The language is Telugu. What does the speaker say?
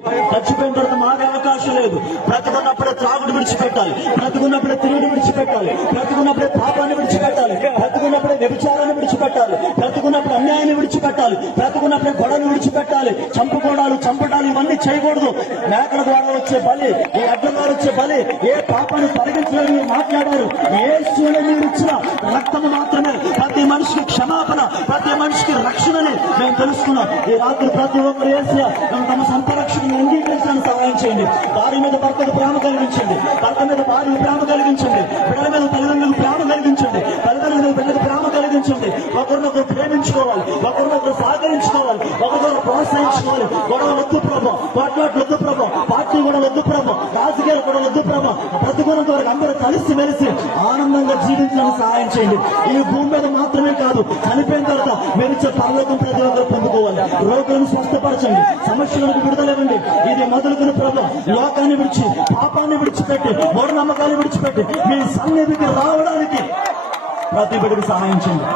చచ్చిపోయిన తర్వాత మారే అవకాశం లేదు. బ్రతుకున్నప్పుడే త్రాగుడు విడిచిపెట్టాలి, బ్రతుకున్నప్పుడే తిరుగుడు విడిచిపెట్టాలి, బ్రతుకున్నప్పుడే పాపాన్ని విడిచిపెట్టాలి, బ్రతుకున్నప్పుడే వ్యభిచారాన్ని విడిచిపెట్టాలి, బ్రతుకున్నప్పుడు అన్యాయాన్ని విడిచిపెట్టాలి, బ్రతుకున్నప్పుడే గొడవలు విడిచిపెట్టాలి. చంపుకోవడాలు చంపడాలు ఇవన్నీ చేయకూడదు. మేకల ద్వారా వచ్చే బలి, ఈ అడ్ల ద్వారా వచ్చే బలి, ఏ పాపాన్ని తొలగించాలని మీరు మాట్లాడారు. యేసుని మీరు ఇచ్చిన రక్తము మాత్రమే ప్రతి మనిషికి క్షమాపణ, ప్రతి మనిషికి రక్షణని మేము తెలుసుకున్నాం. ఈ రాత్రి ప్రతి ఒక్కరు యేసయ్య తమ సొంత రక్షణను అంగీకరించడానికి సహాయం చేయండి. భార్య మీద భర్తకు ప్రేమ కలిగించండి, భర్త మీద భార్య ప్రేమ కలిగించండి, బిడ్డల మీద తల్లిదండ్రులకు ప్రేమ కలిగించండి, తల్లిదండ్రుల మీద బిడ్డలకు ప్రేమ కలిగించండి. ఒకరినొకరు ప్రేమించుకోవాలి, ఒకరినొకరు సహకరించుకోవాలి, ఒకరినొకరు ప్రోత్సహించుకోవాలి. గొడవ వద్దు ప్రభు, కొట్లాట్లు వద్దు ప్రభు, పార్టీ కూడా వద్దు ప్రభు, రాజకీయాలు కూడా వద్దు ప్రభు. బ్రతుకున్నంత వరకు అందరూ కలిసి మెలిసి ఆనందంగా జీవించడానికి సహాయం చేయండి. ఈ భూమి మీద మాత్రమే కాదు, చనిపోయిన తర్వాత మెరిచే పరలోకం ప్రతి ఒక్కరు పొందుకోవాలి. రోగులను స్వస్థపరచండి, సమస్యలకు విడుదలవ్వండి. ఇది మొదలుకుని ప్రభు లోకాన్ని విడిచి, పాపాన్ని విడిచిపెట్టి, మూఢనమ్మకాలు విడిచిపెట్టి మీ సన్నిధికి రావడానికి ప్రతి బిడ్డకు సహాయం చేయండి.